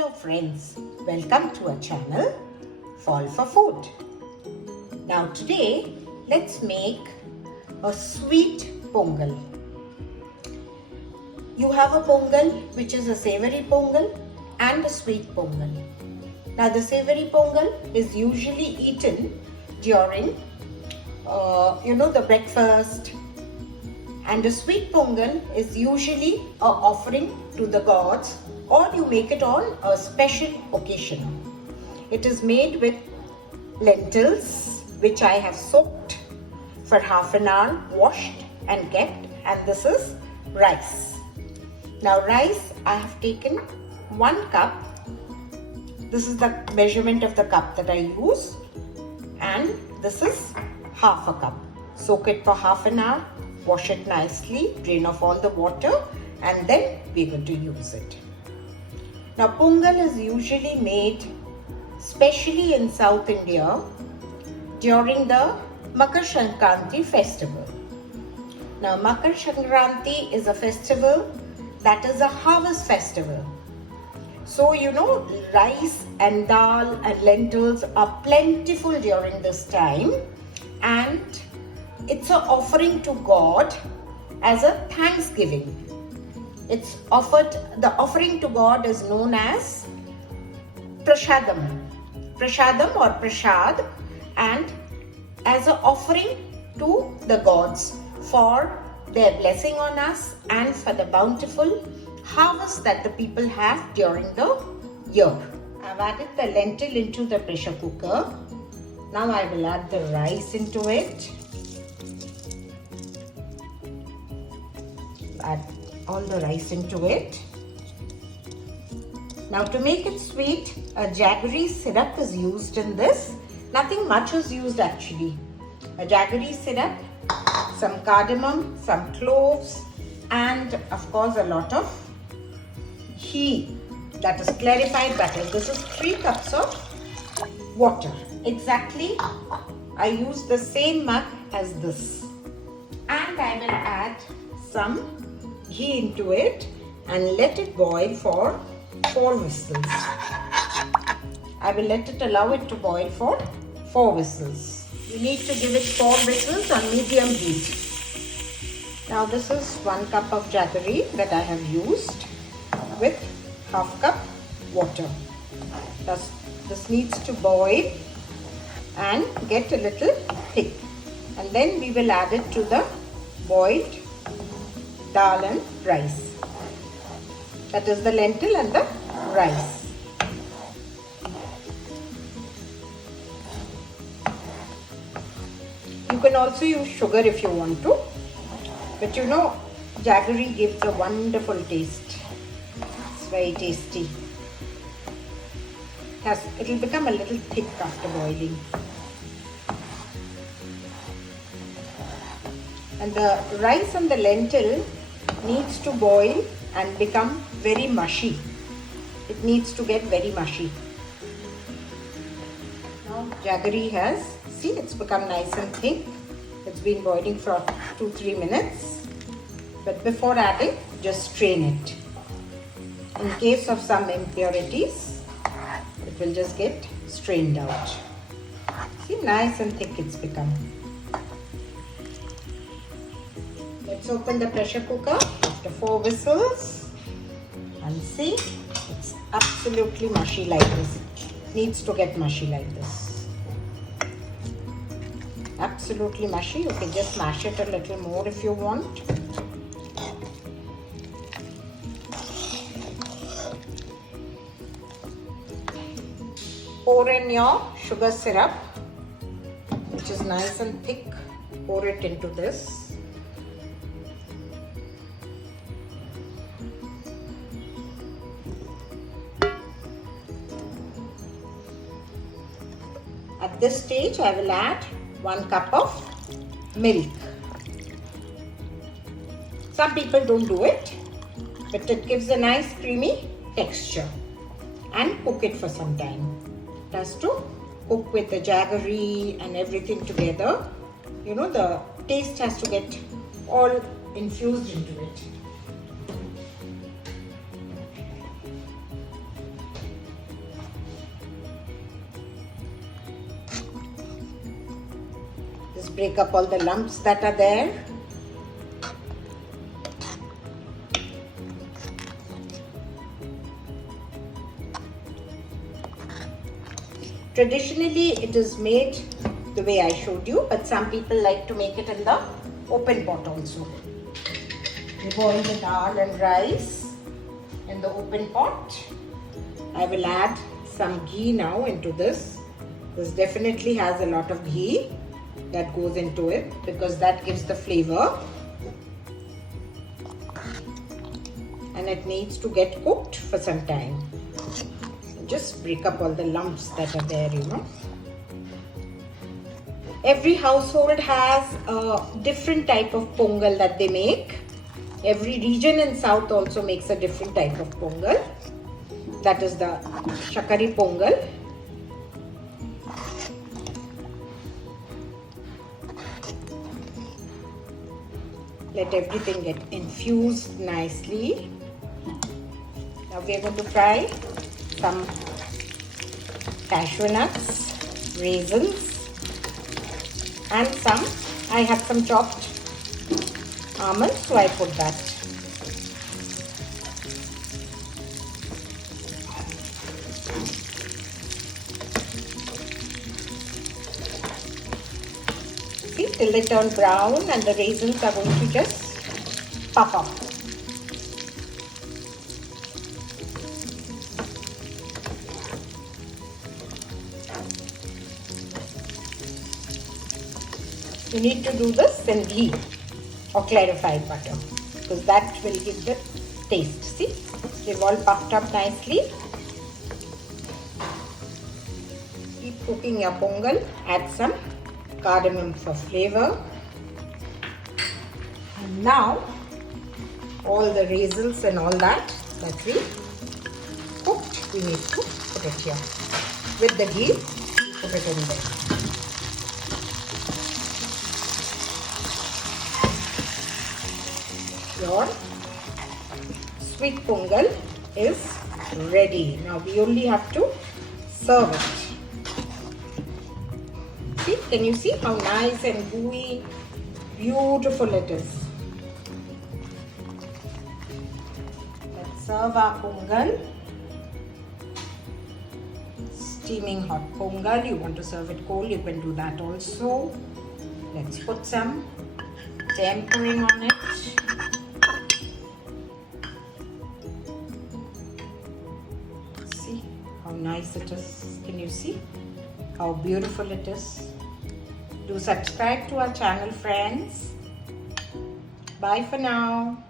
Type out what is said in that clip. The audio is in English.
Hello friends, welcome to our channel Fall for Food. Now today let's make a sweet pongal. You have a pongal which is a savory pongal and a sweet pongal. Now the savory pongal is usually eaten during the breakfast, and the sweet pongal is usually an offering to the gods, or you make it on a special occasion. It is made with lentils which I have soaked for half an hour, washed and kept, and this is rice. Now rice I have taken 1 cup. This is the measurement of the cup that I use, and this is half a cup. Soak it for half an hour, wash it nicely, drain off all the water, and then we're going to use it. Now pongal is usually made, especially in South India, during the Makar Sankranti festival. Now Makar Sankranti is a festival that is a harvest festival. So rice and dal and lentils are plentiful during this time, and it's an offering to God as a thanksgiving. It's offered, the offering to God is known as prasadam or prasad, and as an offering to the gods for their blessing on us and for the bountiful harvest that the people have during the year. I've added the lentil into the pressure cooker. Now I will add the rice into it. Add all the rice into it. Now to make it sweet, a jaggery syrup is used in this. Nothing much is used actually. A jaggery syrup, some cardamom, some cloves, and of course a lot of ghee, that is clarified butter. This is 3 cups of water. Exactly, I use the same mug as this. And I will add some ghee into it and let it boil for 4 whistles. I will allow it to boil for 4 whistles. You need to give it 4 whistles on medium heat. Now this is 1 cup of jaggery that I have used with half cup water. Thus, this needs to boil and get a little thick, and then we will add it to the boiled dal and rice. That is the lentil and the rice. You can also use sugar if you want to, but jaggery gives a wonderful taste. It's very tasty. It will become a little thick after boiling. And the rice and the lentil needs to boil and become very mushy. It needs to get very mushy. Now jaggery it's become nice and thick. It's been boiling for 2-3 minutes. But before adding, just strain it. In case of some impurities, it will just get strained out. See, nice and thick it's become. Let's open the pressure cooker after 4 whistles and see, it's absolutely mushy like this. It needs to get mushy like this. Absolutely mushy. You can just mash it a little more if you want. Pour in your sugar syrup, which is nice and thick. Pour it into this. At this stage, I will add 1 cup of milk. Some people don't do it, but it gives a nice creamy texture. And cook it for some time. It has to cook with the jaggery and everything together. The taste has to get all infused into it. Just break up all the lumps that are there. Traditionally, it is made the way I showed you, but some people like to make it in the open pot also. You boil the dal and rice in the open pot. I will add some ghee now into this. This definitely has a lot of ghee that goes into it because that gives the flavor. And it needs to get cooked for some time. Just break up all the lumps that are there, you know. Every household has a different type of pongal that they make. Every region in South also makes a different type of pongal. That is the Sakkari Pongal. Let everything get infused nicely. Now we are going to fry some cashew nuts, raisins, and I have some chopped almonds, so I put that. See, till they turn brown and the raisins are going to just puff up. You need to do this in ghee or clarified butter because that will give the taste. See, they've all puffed up nicely. Keep cooking your pongal. Add some cardamom for flavor. And now all the raisins and all that we cooked, we need to put it here. With the ghee, put it in there. Your sweet pongal is ready. Now we only have to serve it. See, can you see how nice and gooey, beautiful it is? Let's serve our pongal. Steaming hot pongal. You want to serve it cold, you can do that also. Let's put some tempering on it. How nice it is. Can you see how beautiful it is? Do subscribe to our channel, friends. Bye for now.